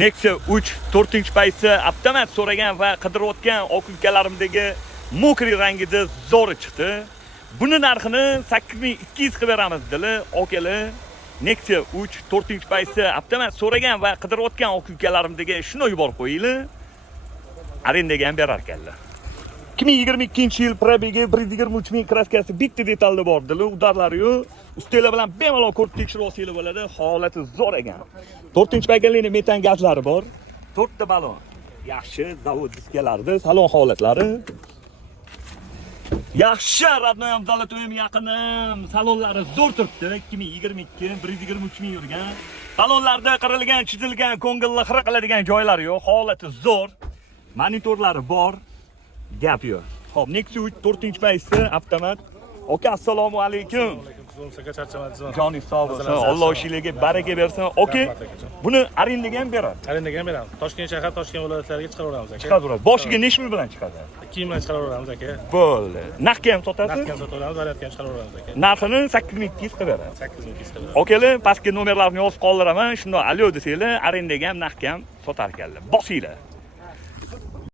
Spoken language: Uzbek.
Nexia 3 4-paysi avtomat so'ragan va qidirayotgan oq-ukalarimdagi mokri rangida zo'ri chiqdi. Buni narxini 8200 qilib beramiz dedi. Okalar Nexia 3 4-paysi avtomat so'ragan va qidirayotgan oq-ukalarimdagi shuni yuborib qo'yinglar. Arendaga ham berar ekanlar. 2022-yil probegi 123 ming kraskasi bitta detalda bor dedi. Udarlari yo'q. Ustelar bilan bemalol ko'rib tekshirib olsangiz bo'ladi. Holati zo'r ekan. 4-paykali metan gazlari bor. 4 ta balon. Yaxshi zavod diskalarida salon holatlari. Yaxshi radnoy Abdallato'yim yaqinim. Salonlari zo'r turibdi. 2022 123 ming yurgan. Salonlarda qirilgan, chizilgan, ko'ngilli xira qiladigan joylari yo'q. Holati zo'r. Monitorlari bor. Gap yo'q. Xo'p, Nexia 3 4-paysi avtomat. Oka, assalomu alaykum. Joningiz sog' bo'lsin. Alloh ishingizga baraka bersin. Oka, buni arendaga ham beradi. Arendaga ham beramiz. Toshkent shahar, Toshkent viloyatlariga chiqaraveramiz aka. Chiqaveradi. Boshiga necha ming bilan chiqadi? 2 ming bilan chiqaraveramiz aka. Bo'ldi. Naqdga ham sotasiz? Naqdga ham sotaveramiz, variantga ham chiqaraveramiz aka. Narxini 8200 qilib beradi. 8200 qilib. Okalar, pastki nomerlarni yozib qoldiraman. Shunda alyo desanglar, arendaga ham naqdga ham sotar ekanlar. Bosinglar.